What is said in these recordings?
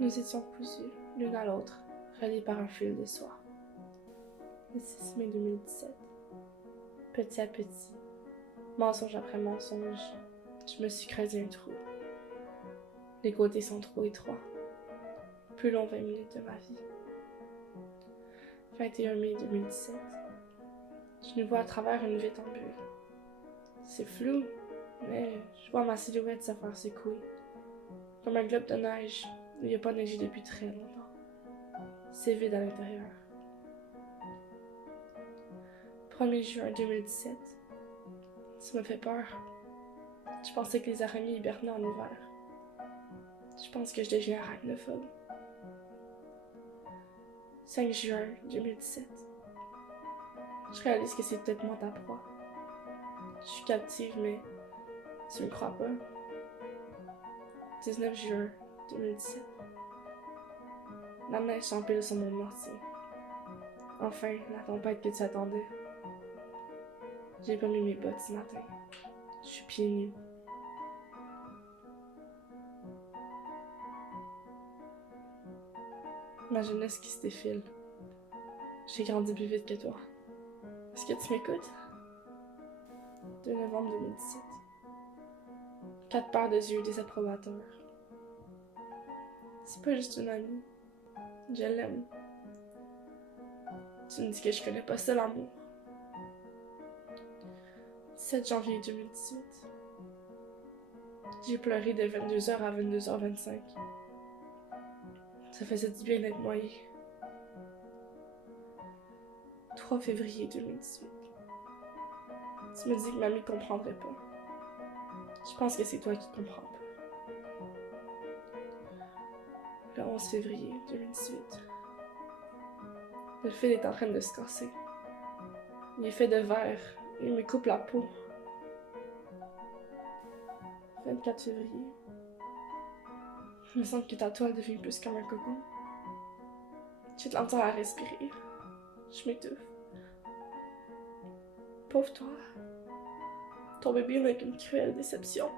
Nous étions cousus, l'une à l'autre, reliés par un fil de soie. Le 6 mai 2017. Petit à petit, mensonge après mensonge, je me suis creusé un trou. Les côtés sont trop étroits. Plus long 20 minutes de ma vie. 21 mai 2017. Je nous vois à travers une vitre en bulle. C'est flou, mais je vois ma silhouette se faire secouer. Comme un globe de neige où il n'y a pas neigé depuis très longtemps. C'est vide à l'intérieur. 1er juin 2017. Ça me fait peur. Je pensais que les araignées hibernaient en hiver. Je pense que je deviens arachnophobe. 5 juin 2017. Je réalise que c'est peut-être moi ta proie. Je suis captive, mais tu me crois pas. 19 juin 2017. La neige s'empile sur mon mortier. Enfin, la tempête que tu attendais. J'ai pas mis mes bottes ce matin. Je suis pieds nus. Ma jeunesse qui se défile. J'ai grandi plus vite que toi. Est-ce que tu m'écoutes? 2 novembre 2017. 4 paires de yeux désapprobateurs. C'est pas juste une amie. Je l'aime. Tu me dis que je connais pas ça l'amour. 7 janvier 2018. J'ai pleuré de 22h à 22h25. Ça faisait du bien d'être noyée. 3 février 2018. Tu me dis que mamie comprendrait pas. Je pense que c'est toi qui comprends pas. Le 11 février 2018. Le fil est en train de se casser. Il est fait de verre et il me coupe la peau. 24 février. Il me semble que ta toile devient plus comme un cocon. J'ai de la misère à respirer. Je m'étouffe. Pauvre toi. Ton bébé n'est qu'une cruelle déception.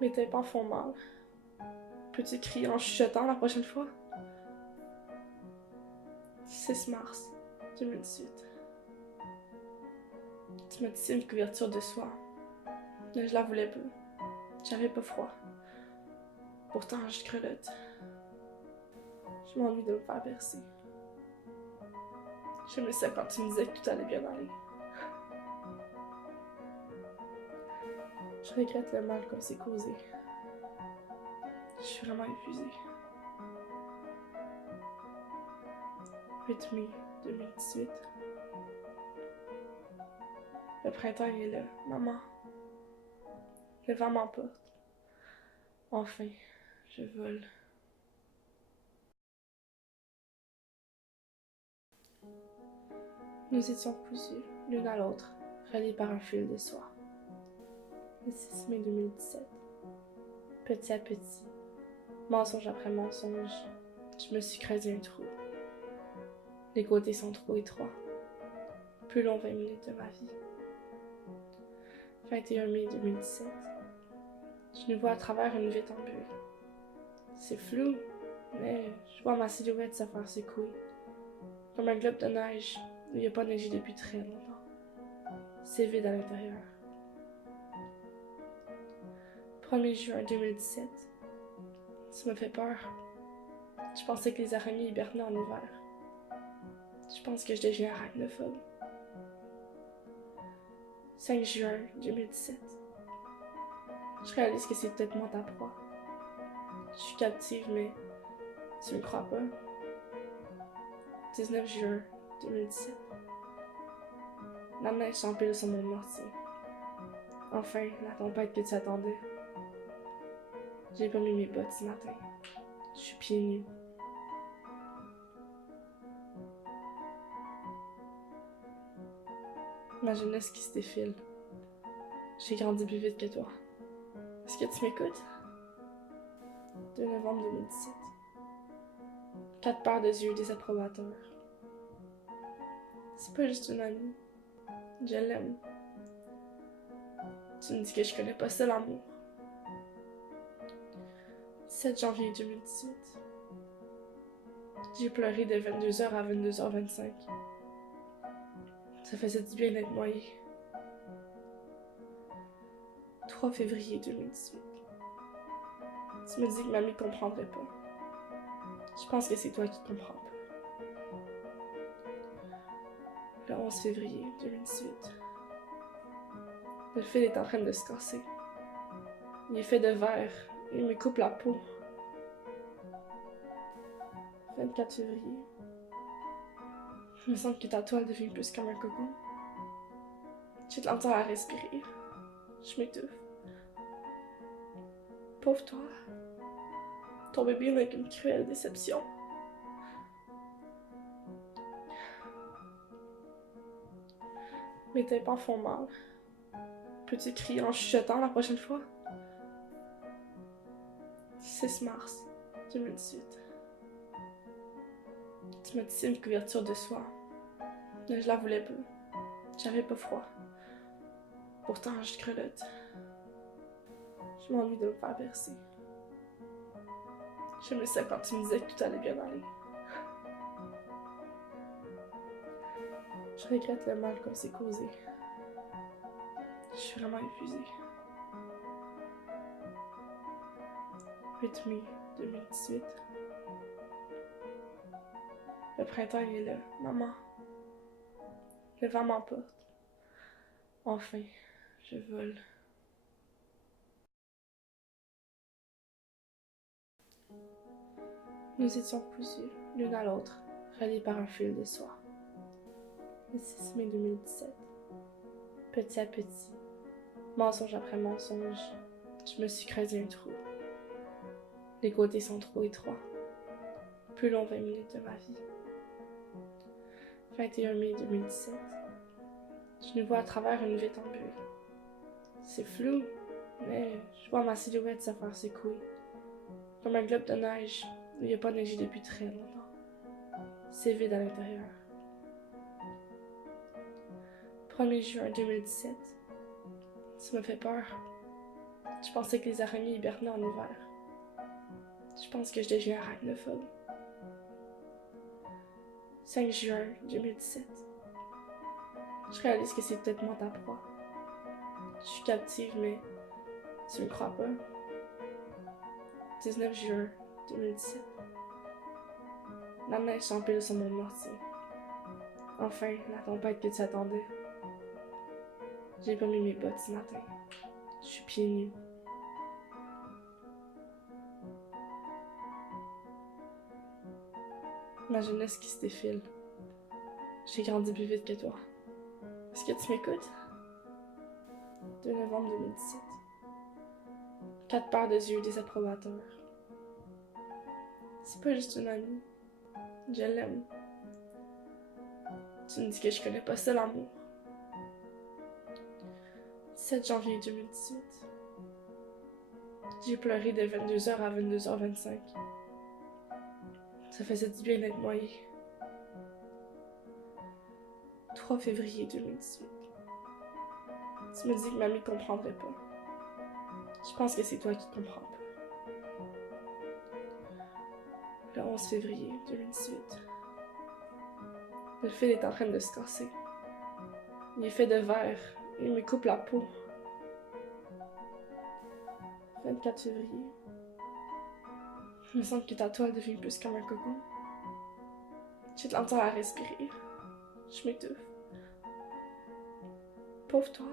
Mes tympans font mal. Peux-tu crier en chuchotant la prochaine fois? 6 mars 2018. Tu m'as tissé une couverture de soie. Mais je la voulais pas. J'avais pas froid. Pourtant, je grelotte. Je m'ennuie de me faire bercer. J'aimais ça quand tu me disais que tout allait bien aller. Je regrette le mal qu'on s'est causé. Je suis vraiment épuisée. 8 mai 2018. Le printemps est là, maman. Le vent m'emporte. Enfin, je vole. Nous étions cousus, l'une à l'autre, reliés par un fil de soie. Le 6 mai 2017. Petit à petit, mensonge après mensonge, je me suis creusé un trou. Les côtés sont trop étroits. Plus long 20 minutes de ma vie. 21 mai 2017. Je nous vois à travers une vitre en bulle. C'est flou, mais je vois ma silhouette se faire secouer. Comme un globe de neige où il n'y a pas neigé depuis très longtemps. C'est vide à l'intérieur. 1er juin 2017. Ça me fait peur. Je pensais que les araignées hibernaient en hiver. Je pense que je deviens arachnophobe. 5 juin 2017. Je réalise que c'est peut-être moi ta proie. Je suis captive, mais tu me crois pas. 19 juin 2017. La neige s'empile sur mon mortier. Enfin, la tempête que tu attendais. J'ai pas mis mes bottes ce matin. Je suis pieds nus. Ma jeunesse qui se défile. J'ai grandi plus vite que toi. Est-ce que tu m'écoutes? 2 novembre 2017. 4 paires de yeux désapprobateurs. C'est pas juste une amie. Je l'aime. Tu Tu me dis que je connais pas ça l'amour. 7 janvier 2018. J'ai pleuré de 22h à 22h25. Ça faisait du bien d'être noyée. 3 février 2018. Tu me dis que mamie comprendrait pas. Je pense que c'est toi qui comprends pas. Le 11 février 2018. Le fil est en train de se casser. Il est fait de verre et me coupe la peau. 24 février. Il me semble que ta toile devient plus comme un cocon. J'ai de la misère à respirer. Je m'étouffe. Pauvre toi. Ton bébé n'est qu'une cruelle déception. Mes tympans font mal. Peux-tu crier en chuchotant la prochaine fois? 6 mars 2018. Tu m'as tissé une couverture de soie. Mais je la voulais pas. J'avais pas froid. Pourtant, je grelotte. Je m'ennuie de me faire bercer. J'aimais ça quand tu me disais que tout allait bien aller. Je regrette le mal qu'on s'est causé. Je suis vraiment épuisée. 8 mai 2018. Le printemps il est là, maman. Le vent m'emporte. Enfin, je vole. Nous étions cousus, l'une à l'autre, reliés par un fil de soie. Le 6 mai 2017. Petit à petit, mensonge après mensonge, je me suis creusé un trou. Les côtés sont trop étroits. Plus long 20 minutes de ma vie. 21 mai 2017. Je nous vois à travers une vitre en buée. C'est flou, mais je vois ma silhouette se faire secouer. Comme un globe de neige où il n'y a pas neigé depuis très longtemps. C'est vide à l'intérieur. 1er juin 2017. Ça me fait peur. Je pensais que les araignées hibernaient en hiver. Je pense que je deviens arachnophobe. 5 juin 2017. Je réalise que c'est peut-être moi ta proie. Je suis captive, mais tu me crois pas. 19 juin 2017. La neige s'empile sur mon mortier. Enfin, la tempête que tu attendais. J'ai pas mis mes bottes ce matin. Je suis pieds nus. Ma jeunesse qui se défile. J'ai grandi plus vite que toi. Est-ce que tu m'écoutes? 2 novembre 2017. 4 paires de yeux désapprobateurs. C'est pas juste une amie. Je l'aime. Tu me dis que je connais pas ça l'amour. 7 janvier 2018. J'ai pleuré de 22h à 22h25. Ça faisait du bien d'être noyée. 3 février 2018. Tu me dis que mamie comprendrait pas. Je pense que c'est toi qui comprends pas. Le 11 février 2018. Le fil est en train de se casser. Il est fait de verre et me coupe la peau. 24 février. Il me semble que ta toile devient plus comme un cocon. J'ai de la misère à respirer. Je m'étouffe. Pauvre toi.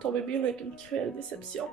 Ton bébé n'est qu'une cruelle déception.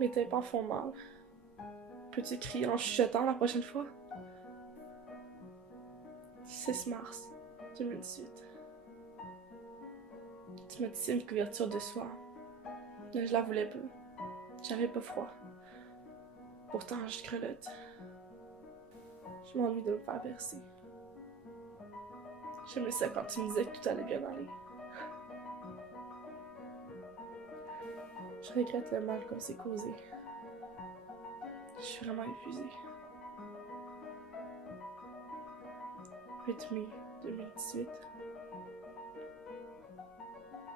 Mes tympans font mal. Peux-tu crier en chuchotant la prochaine fois? 6 mars 2018. Tu m'as tissé une couverture de soie. Mais je la voulais pas. J'avais pas froid. Pourtant, je grelotte. Je m'ennuie de me faire bercer. J'aimais ça quand tu me disais que tout allait bien aller. Je regrette le mal qu'on s'est causé. Je suis vraiment épuisée. 8 mai 2018.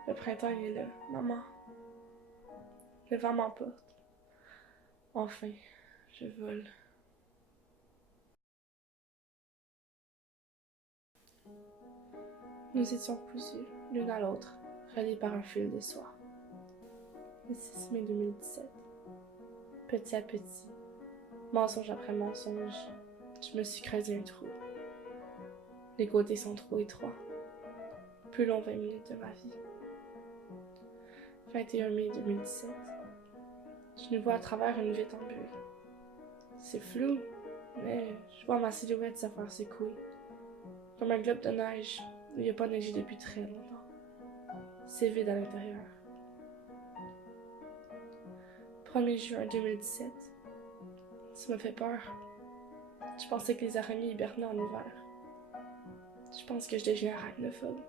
Le printemps il est là. Maman. Le vent m'emporte. Enfin, je vole. Nous étions cousus, l'une à l'autre, reliés par un fil de soie. Le 6 mai 2017. Petit à petit, mensonge après mensonge, je me suis creusé un trou. Les côtés sont trop étroits. Plus long 20 minutes de ma vie. 21 mai 2017. Je nous vois à travers une vitre en bulle. C'est flou, mais je vois ma silhouette se faire secouer. Comme un globe de neige où il n'y a pas neigé depuis très longtemps. C'est vide à l'intérieur. 1er juin 2017. Ça me fait peur. Je pensais que les araignées hibernaient en hiver. Je pense que je deviens arachnophobe.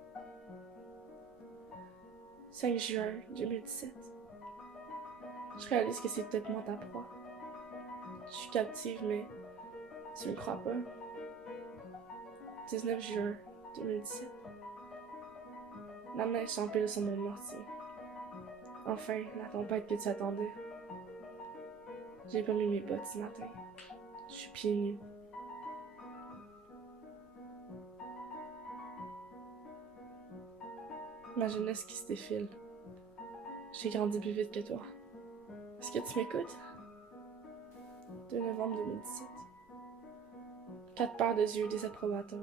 5 juin 2017. Je réalise que c'est peut-être moi ta proie. Je suis captive, mais tu me crois pas? 19 juin 2017. La neige s'empile sur mon mortier. Enfin, la tempête que tu attendais. J'ai pas mis mes bottes ce matin. Je suis pieds nus. Ma jeunesse qui se défile. J'ai grandi plus vite que toi. Est-ce que tu m'écoutes? 2 novembre 2017. 4 paires de yeux désapprobateurs.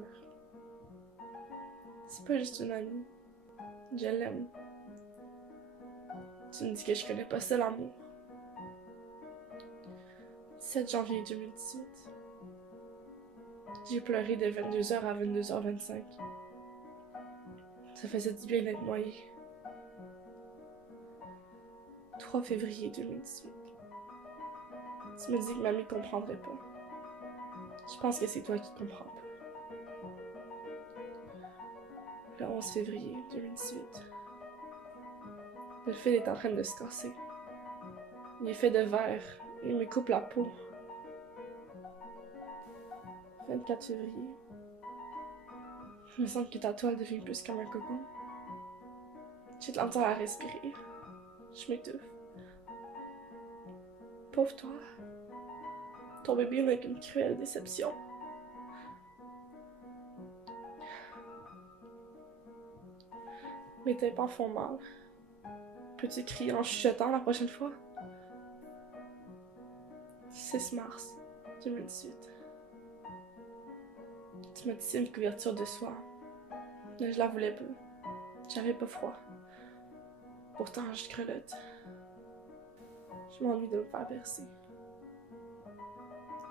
C'est pas juste une amie. Je l'aime. Tu me dis que je connais pas ça l'amour. 7 janvier 2018. J'ai pleuré de 22h à 22h25. Ça faisait du bien d'être noyée. 3 février 2018. Tu me dis que mamie comprendrait pas. Je pense que c'est toi qui comprends pas. Le 11 février 2018. Le fil est en train de se casser. Il est fait de verre et me coupe la peau. 24 février. Il me semble que ta toile devient plus comme un cocon. J'ai de l'entendre à respirer. Je m'étouffe. Pauvre toi. Ton bébé n'est qu'une cruelle déception. Mes tympans font mal. Peux-tu crier en chuchotant la prochaine fois? 6 mars 2018. Tu m'as tissé une couverture de soie. Mais je la voulais pas. J'avais pas froid. Pourtant, je grelotte. Je m'ennuie de me faire bercer.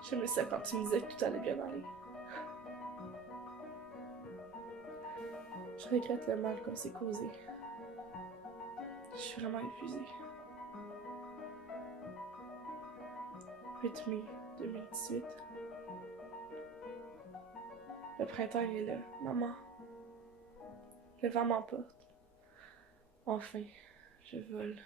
J'aimais ça quand tu me disais que tout allait bien aller. Je regrette le mal qu'on s'est causé. Je suis vraiment épuisée. 8 mai 2018. Le printemps il est là. Maman. Le vent m'emporte. Enfin, je vole.